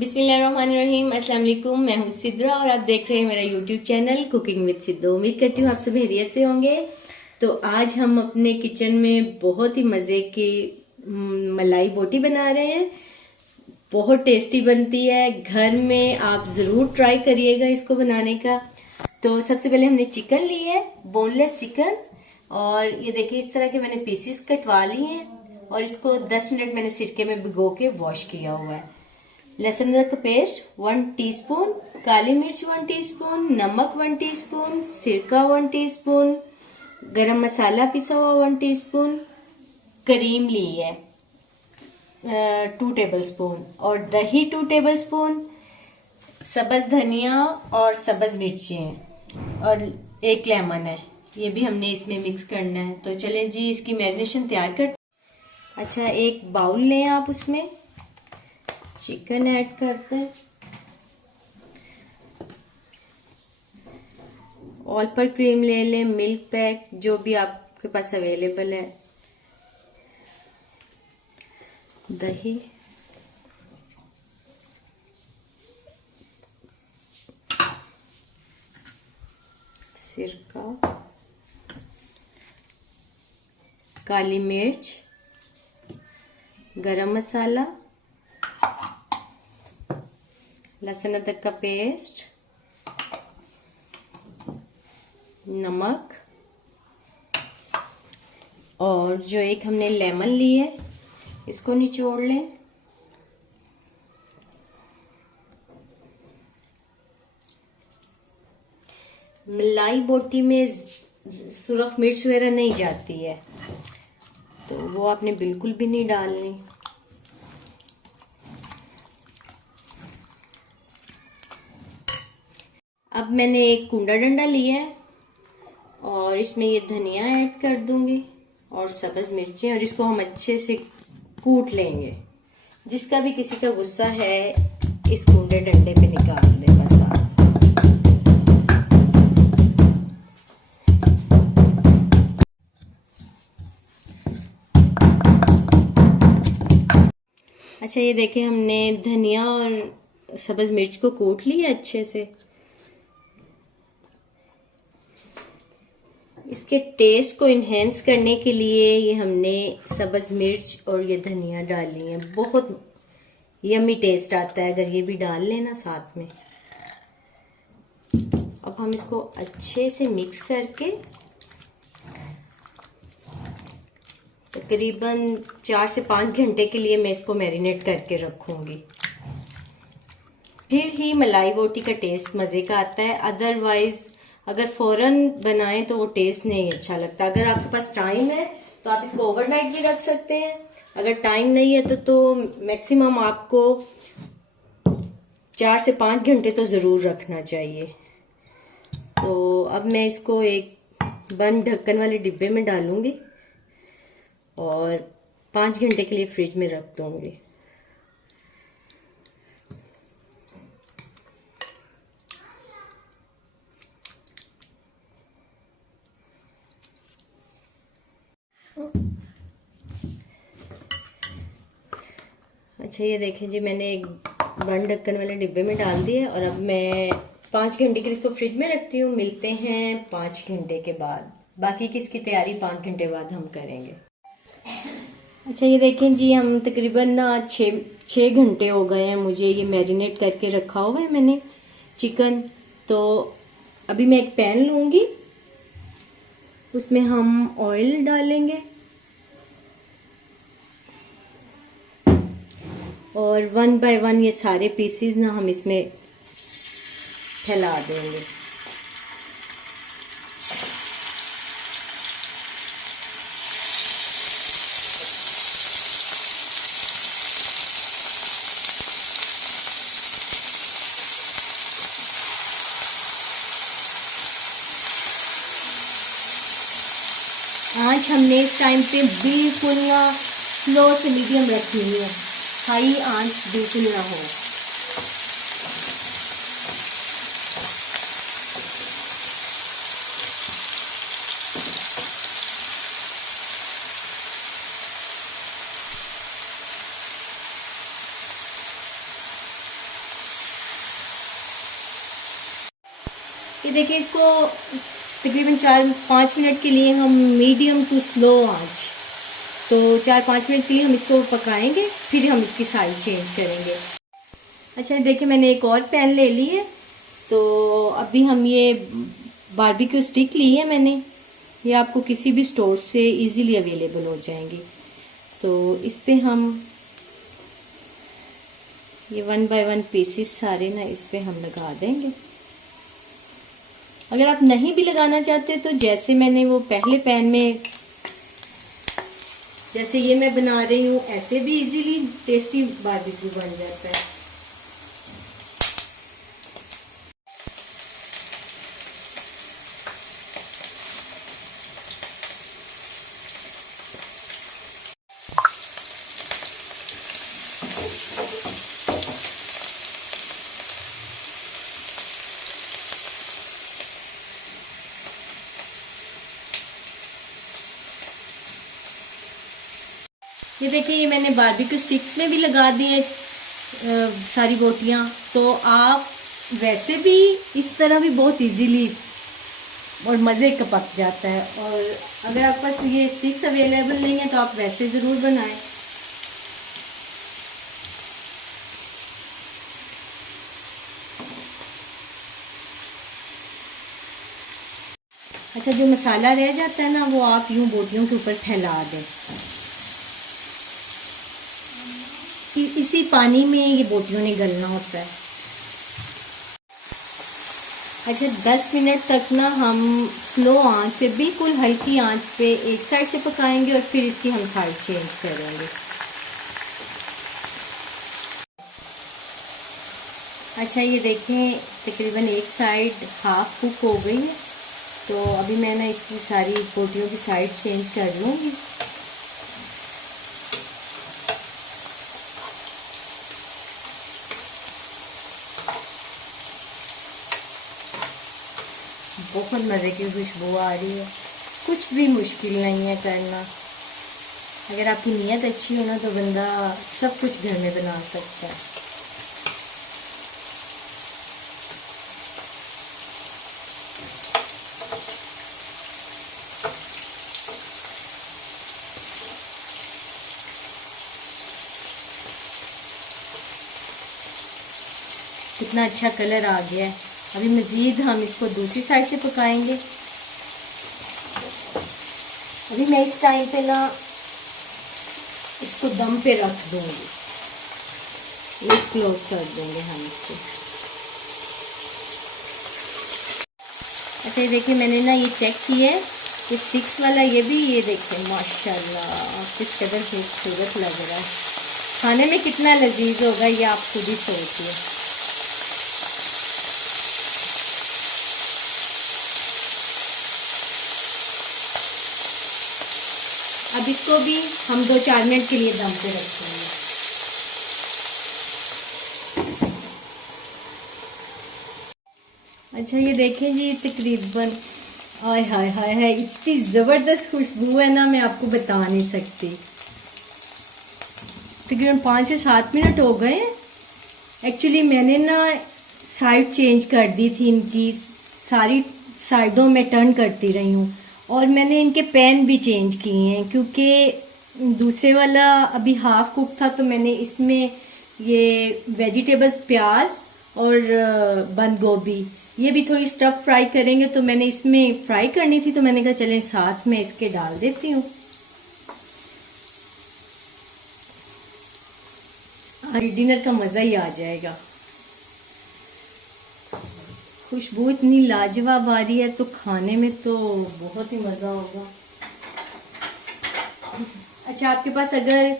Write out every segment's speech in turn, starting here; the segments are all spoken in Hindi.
बिस्मिल्लाहिर्रहमानिर्रहीम। अस्सलाम वालेकुम। मैं हूँ सिद्रा और आप देख रहे हैं मेरा YouTube channel cooking with Sidhu. उम्मीद करती हूँ आप सब खैरियत से होंगे। तो आज हम अपने किचन में बहुत ही मज़े की मलाई बोटी बना रहे हैं। बहुत टेस्टी बनती है, घर में आप ज़रूर ट्राई करिएगा इसको बनाने का। तो सबसे पहले हमने चिकन ली है, बोनलेस चिकन, और ये देखिए इस तरह के मैंने पीसेस कटवा लिए हैं और इसको 10 मिनट मैंने सिरके में भिगो के वॉश किया हुआ है। लहसुन अदरक का पेस्ट 1 टीस्पून, काली मिर्च 1 टीस्पून, नमक 1 टीस्पून, सिरका 1 टीस्पून, गरम मसाला पिसा हुआ 1 टीस्पून, करीम ली है 2 टेबलस्पून और दही 2 टेबलस्पून, सब्ज धनिया और सब्ज मिर्ची हैं और 1 लेमन है, ये भी हमने इसमें मिक्स करना है। तो चलें जी इसकी मैरिनेशन तैयार कर। अच्छा, एक बाउल लें आप, उसमें चिकन ऐड करते हैं। ऑल पर क्रीम ले लें, मिल्क पैक, जो भी आपके पास अवेलेबल है, दही, सिरका, काली मिर्च, गरम मसाला, लहसुन अदरक का पेस्ट, नमक, और जो एक हमने लेमन ली है इसको निचोड़ लें। मलाई बोटी में सुरख मिर्च वगैरह नहीं जाती है, तो वो आपने बिल्कुल भी नहीं डालनी। अब मैंने एक कूंडा डंडा लिया है और इसमें ये धनिया ऐड कर दूंगी और सब्ज मिर्चें, और इसको हम अच्छे से कूट लेंगे। जिसका भी किसी का गुस्सा है इस कूंडे डंडे पे निकाल दे बस आप। अच्छा, ये देखें हमने धनिया और सब्ज मिर्च को कूट लिया अच्छे से। इसके टेस्ट को इन्हेंस करने के लिए ये हमने सब्ज मिर्च और ये धनिया डाली है। बहुत यमी टेस्ट आता है अगर ये भी डाल लेना साथ में। अब हम इसको अच्छे से मिक्स करके तकरीबन 4 से 5 घंटे के लिए मैं इसको मैरिनेट करके रखूंगी। फिर ही मलाई बोटी का टेस्ट मज़े का आता है, अदरवाइज अगर फौरन बनाएं तो वो टेस्ट नहीं अच्छा लगता। अगर आपके पास टाइम है तो आप इसको ओवरनाइट भी रख सकते हैं। अगर टाइम नहीं है तो मैक्सिमम आपको 4 से 5 घंटे तो ज़रूर रखना चाहिए। तो अब मैं इसको एक बंद ढक्कन वाले डिब्बे में डालूंगी और 5 घंटे के लिए फ्रिज में रख दूंगी। अच्छा, ये देखें जी मैंने एक बंद ढक्कन वाले डिब्बे में डाल दिया और अब मैं 5 घंटे के लिए इसको फ्रिज में रखती हूँ। मिलते हैं 5 घंटे के बाद। बाकी की इसकी तैयारी 5 घंटे बाद हम करेंगे। अच्छा, ये देखें जी हम तकरीबन 6 घंटे हो गए हैं मुझे ये मैरिनेट करके रखा हुआ है मैंने चिकन। तो अभी मैं एक पैन लूँगी, उसमें हम ऑयल डालेंगे और 1 बाय 1 ये सारे पीसेस ना हम इसमें फैला देंगे। आँच हमने इस टाइम पे बिल्कुल ना स्लो से मीडियम रखनी है, हाई आंच बिल्कुल ना हो। ये देखिए, इसको तकरीबन 4-5 मिनट के लिए हम मीडियम टू स्लो आंच, तो 4-5 मिनट के लिए हम इसको पकाएंगे, फिर हम इसकी साइड चेंज करेंगे। अच्छा देखिए, मैंने एक और पैन ले ली है। तो अभी हम ये बारबेक्यू स्टिक ली है मैंने, ये आपको किसी भी स्टोर से इजीली अवेलेबल हो जाएंगी। तो इस पे हम ये 1 बाय 1 पीसेस सारे ना इस पे हम लगा देंगे। अगर आप नहीं भी लगाना चाहते तो जैसे मैंने वो पहले पैन में, जैसे ये मैं बना रही हूँ, ऐसे भी इजीली टेस्टी बारबेक्यू बन जाता है। ये देखिए, ये मैंने बारबेक्यू स्टिक में भी लगा दी है सारी बोटियां। तो आप वैसे भी इस तरह भी बहुत इजीली और मज़े का पक जाता है। और अगर आपके पास ये स्टिक्स अवेलेबल नहीं है तो आप वैसे ज़रूर बनाएं। अच्छा, जो मसाला रह जाता है ना, वो आप यूं बोटियों के ऊपर फैला दें। इसी पानी में ये बोटियों ने गलना होता है। अच्छा, 10 मिनट तक ना हम स्लो आंच पे, बिल्कुल हल्की आंच पे एक साइड से पकाएंगे और फिर इसकी हम साइड चेंज करेंगे। अच्छा, ये देखें, तकरीबन एक साइड हाफ कुक हो गई है। तो अभी मैं ना इसकी सारी बोटियों की साइड चेंज कर लूँगी। बहुत मज़े की खुशबू आ रही है। कुछ भी मुश्किल नहीं है करना। अगर आपकी नीयत अच्छी हो ना तो बंदा सब कुछ घर में बना सकता है। कितना अच्छा कलर आ गया है। अभी मज़ीद हम इसको दूसरी साइड से पकाएंगे। अभी मैं इस टाइम पे ना इसको दम पे रख दूंगी, लिड क्लोज कर देंगे हम इसको। अच्छा, ये देखिए, मैंने ना ये चेक किया है, ये स्टिक्स वाला ये भी, ये देखिए माशाल्लाह किस कदर खूबसूरत लग रहा है। खाने में कितना लजीज होगा ये आप खुद ही सोचिए। अब इसको भी हम 2-4 मिनट के लिए दम पे रखेंगे। अच्छा, ये देखें जी, तकरीबन आय हाय हाय हाय, इतनी ज़बरदस्त खुशबू है ना, मैं आपको बता नहीं सकती। तकरीबन 5 से 7 मिनट हो गए। एक्चुअली मैंने ना साइड चेंज कर दी थी, इनकी सारी साइडों में टर्न करती रही हूँ। और मैंने इनके पैन भी चेंज किए हैं, क्योंकि दूसरे वाला अभी हाफ कुक था। तो मैंने इसमें ये वेजिटेबल्स, प्याज और बंद गोभी, ये भी थोड़ी स्टफ फ्राई करेंगे। तो मैंने इसमें फ्राई करनी थी, तो मैंने कहा चलें साथ में इसके डाल देती हूँ। डिनर का मज़ा ही आ जाएगा। खुशबू इतनी लाजवाब आ रही है, तो खाने में तो बहुत ही मज़ा होगा। अच्छा, आपके पास अगर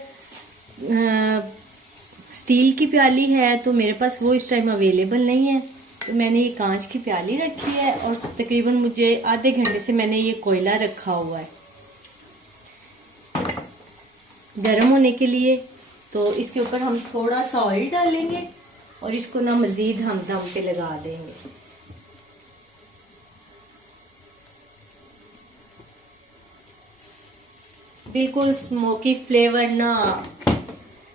स्टील की प्याली है तो मेरे पास वो इस टाइम अवेलेबल नहीं है। तो मैंने ये कांच की प्याली रखी है और तकरीबन मुझे आधे घंटे से मैंने ये कोयला रखा हुआ है गर्म होने के लिए। तो इसके ऊपर हम थोड़ा सा ऑयल डालेंगे और इसको ना मज़ीद हम दम पे लगा देंगे। बिल्कुल स्मोकी फ्लेवर ना,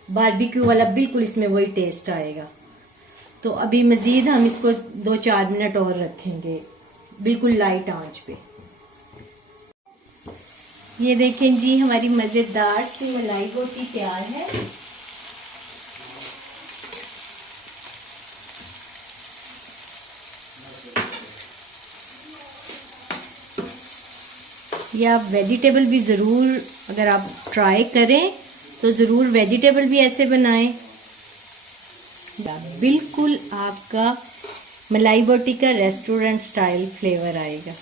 बारबेक्यू वाला, बिल्कुल इसमें वही टेस्ट आएगा। तो अभी मज़ीद हम इसको 2-4 मिनट और रखेंगे बिल्कुल लाइट आंच पे। ये देखें जी, हमारी मजेदार सी मलाई बोटी तैयार है। ये आप वेजिटेबल भी ज़रूर, अगर आप ट्राई करें तो ज़रूर वेजिटेबल भी ऐसे बनाएं, बिल्कुल आपका मलाई बोटी का रेस्टोरेंट स्टाइल फ्लेवर आएगा।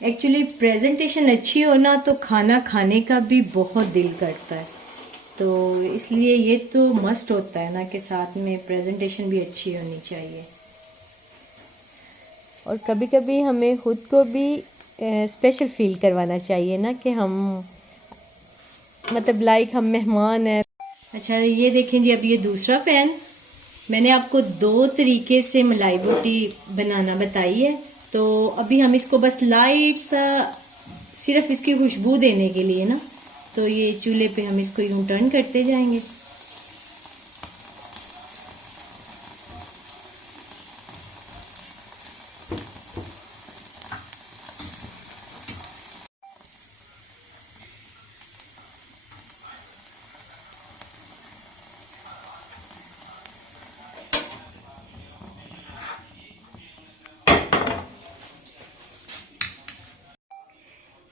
एक्चुअली प्रेजेंटेशन अच्छी हो ना तो खाना खाने का भी बहुत दिल करता है, तो इसलिए ये तो मस्ट होता है ना कि साथ में प्रेजेंटेशन भी अच्छी होनी चाहिए। और कभी कभी हमें खुद को भी स्पेशल फील करवाना चाहिए ना कि हम मतलब लाइक हम मेहमान हैं। अच्छा, ये देखें जी, अब ये दूसरा पैन, मैंने आपको 2 तरीके से मलाई बोटी बनाना बताई है। तो अभी हम इसको बस लाइट सा सिर्फ इसकी खुशबू देने के लिए ना, तो ये चूल्हे पे हम इसको यूं टर्न करते जाएंगे।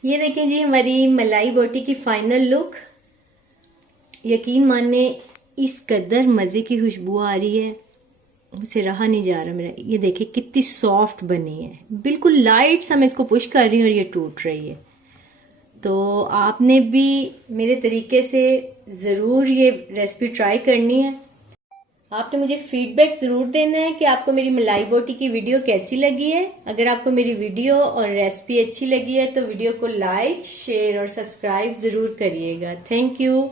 ये देखें जी, हमारी मलाई बोटी की फाइनल लुक। यकीन माने इस कदर मज़े की खुशबू आ रही है, मुझसे रहा नहीं जा रहा मेरा। ये देखिए कितनी सॉफ्ट बनी है, बिल्कुल लाइट सा मैं इसको पुश कर रही हूँ और ये टूट रही है। तो आपने भी मेरे तरीके से ज़रूर ये रेसिपी ट्राई करनी है। आपने मुझे फीडबैक ज़रूर देना है कि आपको मेरी मलाई बोटी की वीडियो कैसी लगी है। अगर आपको मेरी वीडियो और रेसिपी अच्छी लगी है तो वीडियो को लाइक, शेयर और सब्सक्राइब ज़रूर करिएगा। Thank you.